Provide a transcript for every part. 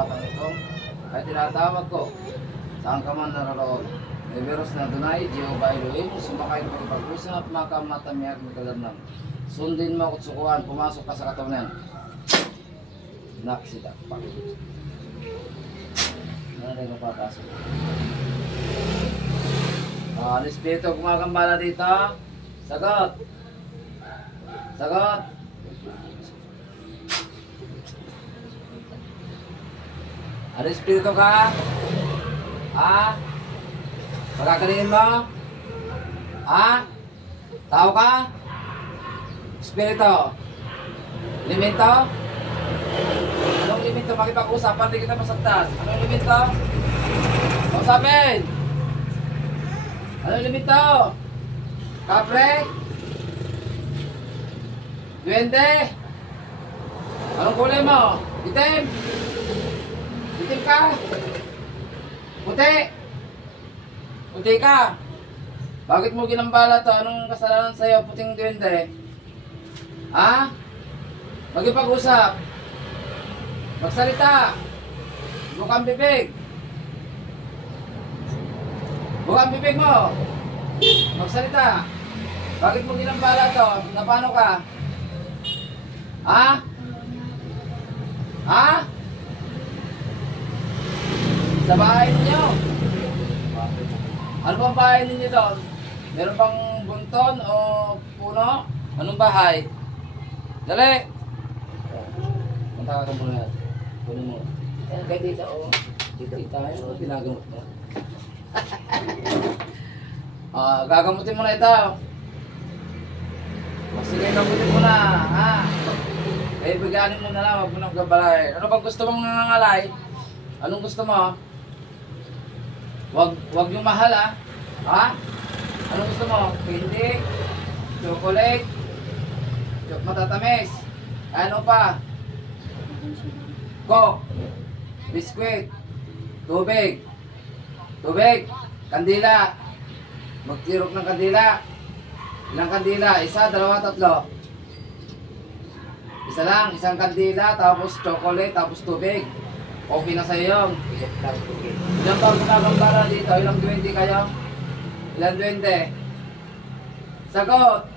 batang ito ay tinatawag ko. Saan ka man naroon? May virus na dunay, Jehovah Elohim, sumakay ng pag-usap, makamatamiyak ng kalanam. Sundin mo at sukuan, pumasok ka sa katawan yan. Naksidak pa. Ano na yung papasok? Ang espiritu gumagambala dito. Sagot. Sagot. Ano espiritu ka? Ha? Pagkakalingin mo? Ha? Tao ka? Espiritu? Elemento? Anong elemento? Makipag-usap, hindi kita masaktan. Anong elemento? Kausapin! Anong elemento? Kapre? Duwende? Anong kulay mo? Itim? Itim ka? Puti? Puti ka? Bakit mo ginambala to? Anong kasalanan sa'yo, puting duwende? Ha? Magipag-usap. Magsalita. Bukang bibig. Bukang bibig mo. Magsalita. Bakit mo ginambala to? Na paano ka? Ha? Ha? Sa bahay ninyo? Ano bang bahay ninyo doon? Meron bang bunton o puno? Anong bahay? Dali! Punta ka muna. Puno mo. Ayan kayo dito o. Dito tayo. Ginagamot mo. Gagamutin mo na ito. Sige, gamutin mo na. Ha? Eh, biganin mo na lang. Huwag mo nang gabalay. Ano bang gusto mong nangangalay? Anong gusto mo? Wag yung mahal ha. Ha? Anong gusto mo? Candy? Chocolate? Matatamis? Ano pa? Coke? Biskuit? Tubig? Tubig? Kandila? Magtirok ng kandila? Ilang kandila? Isa, dalawa, tatlo? Isa lang, isang kandila, tapos chocolate, tapos tubig. Okay na sa'yo yun. Ilang taon gumagambara dito? Ilang 20 kayo? Ilang 20? Sagot!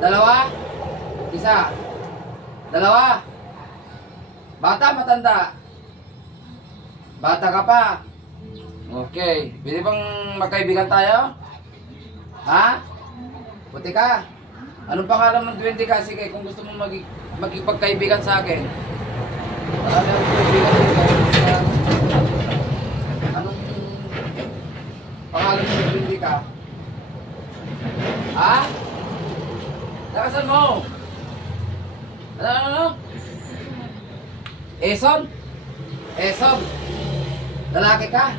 Dalawa? Isa? Dalawa? Bata, matanda? Bata ka pa? Okay. Pwede bang magkaibigan tayo? Ha? Puti ka? Anong pangalan ng 20 ka? Sige, kung gusto mong magkipagkaibigan sa akin. Marami akong kaibigan dito. Anong pangalan ng 20 ka? Ha? Nakasan mo? Ano? Eson? Eson? Lalaki ka?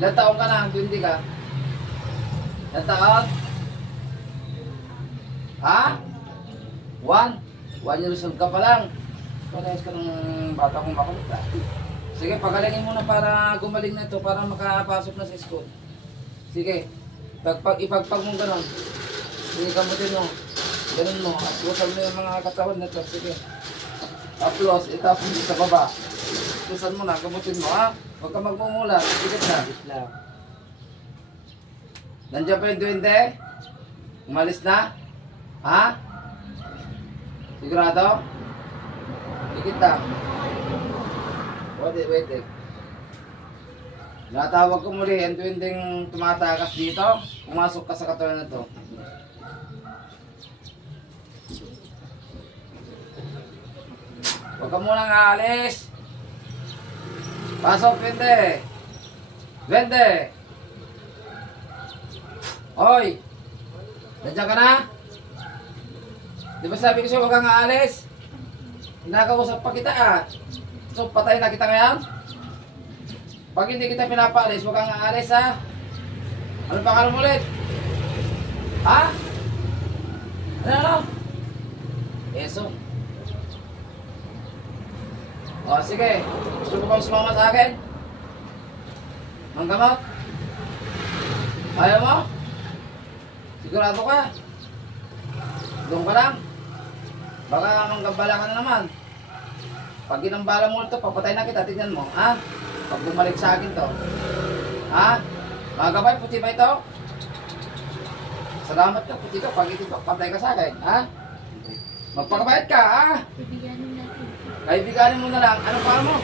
Ilang taon ka na? 20 ka? Ilang taon? Ha? 1 years old ka pa lang. Parehas ka ng bata kong makulit ha. Sige, pagalingin mo na para gumaling na ito, para makapasok na sa school. Sige, ipagpag mo gano'n. Sige, kamutin mo. Ganun mo. Atlusan mo yung mga katawan nito. Sige. Aplos, itapon mo sa baba. Atlusan mo na, kamutin mo ha. Huwag ka magmumula. Sige na. Nandiyan pa yung duwende? Umalis na? Ha? Sigurado? Dikit lang. Wait. Natawag ko muli, ang duwendeng tumatakas dito. Pumasok ka sa katawan na to. Huwag ka munang aalis. Pasok, duwende. Duwende. Hoy. Nandiyan ka na? Di ba sabi ko siya huwag kang aalis? Hinakausap pa kita ah. So patay na kita ngayon? Pag hindi kita pinapaalis, huwag kang aalis ha. Ano pangalan mo ulit? Ha? Ano? Eso. O sige, gusto mo bang sumama sa akin? Manggamot? Ayaw mo? Sigurado ka? Doon ka lang? Baka manggambala ka na naman. Pag ginambala mo ito, papatay na kita, tingnan mo, ha? Pag bumalik sa akin to, ha? Mga gabay, puti ba ito? Salamat ka, puti ka, pag ito, patay ka sa akin, ha? Magpakabayad ka, ha? Bibiganin natin. Kaibiganin mo na lang, ano pa mo?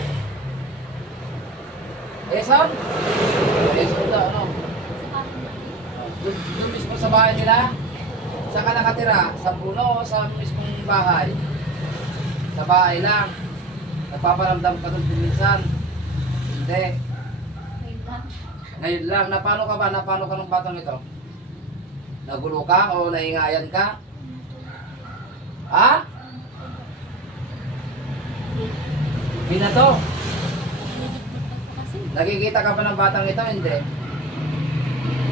Eson? Eson daw, ano? Sa kanan natin. Doon mismo sa bahay nila? Saan ka nakatira? Sa puno o sa mismong bahay? Sa bahay lang. Nagpaparamdam ka doon minsan? Hindi. Wait lang. Ngayon lang. Napano ka ba? Napano ka ng batang ito? Nagulo ka o naingayan ka? Ha? Binato? Kasi, Nakikita ka ba ng batang ito? Hindi.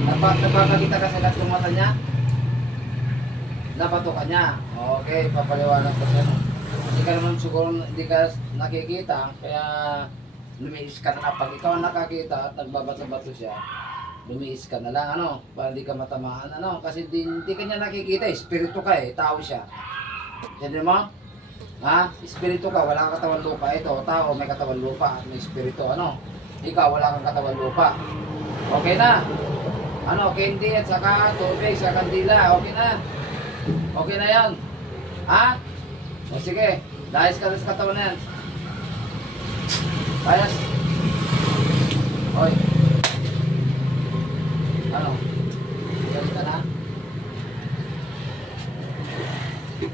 Napakakita ka sa lahat ng mata niya? Nabato ka niya. Okay, papaliwanag ko sa'yo. Hindi ka naman siguro hindi ka nakikita, kaya lumiis ka na lang. Pag ikaw ang nakakita at nagbabato-bato siya, lumiis ka na lang, ano, para hindi ka matamaan, ano, kasi hindi ka niya nakikita, espiritu ka eh, tao siya. Hindi mo? Ha? Espiritu ka, wala kang katawan lupa. Ito, tao, may katawan lupa, may espiritu, ano. Ikaw, wala kang katawan lupa. Okay na? Ano, candy at saka tubig sa kandila, okay na? Okay na yan. Ha? O sige, dahil ka na sa katawan na yan. Ayos. Hoy. Ano? Galing ka na?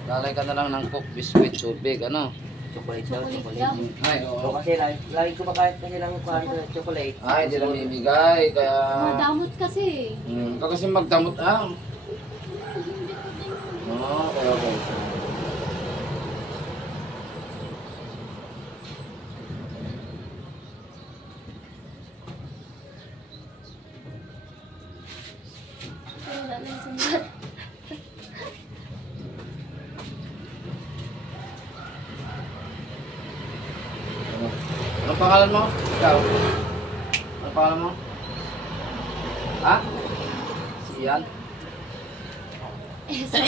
Lalay ka na lang ng cook, biscuit, tubig, ano? Chocolate daw, Chocolate chocolate. daw. Ay, So oo. kasi lagi ko makain kasi lang kuhaan ko ng chocolate. Ay, hindi na mimigay, kaya... madamot kasi. Kasi magdamot, ah. Okay, okay. Wala na yung sunod. Anong pangalan mo? Ikaw? Anong pangalan mo? Ha? Si Ian? Eson.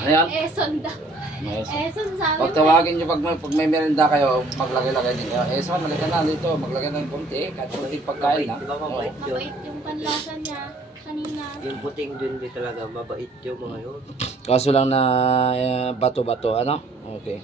Ano yan? Eson daw. Yes. Eson sabi Pag tawagin nyo, pag may merenda kayo, maglagay-lagay din. Son, malagay na dito, maglagay ng konti, kahit konti pagkain ha. Di ba mabait yun? Mabait yung panlasa niya kanina. Yung puting dun di talaga mabait yung mga yun. Kaso lang na bato-bato, ano? Okay.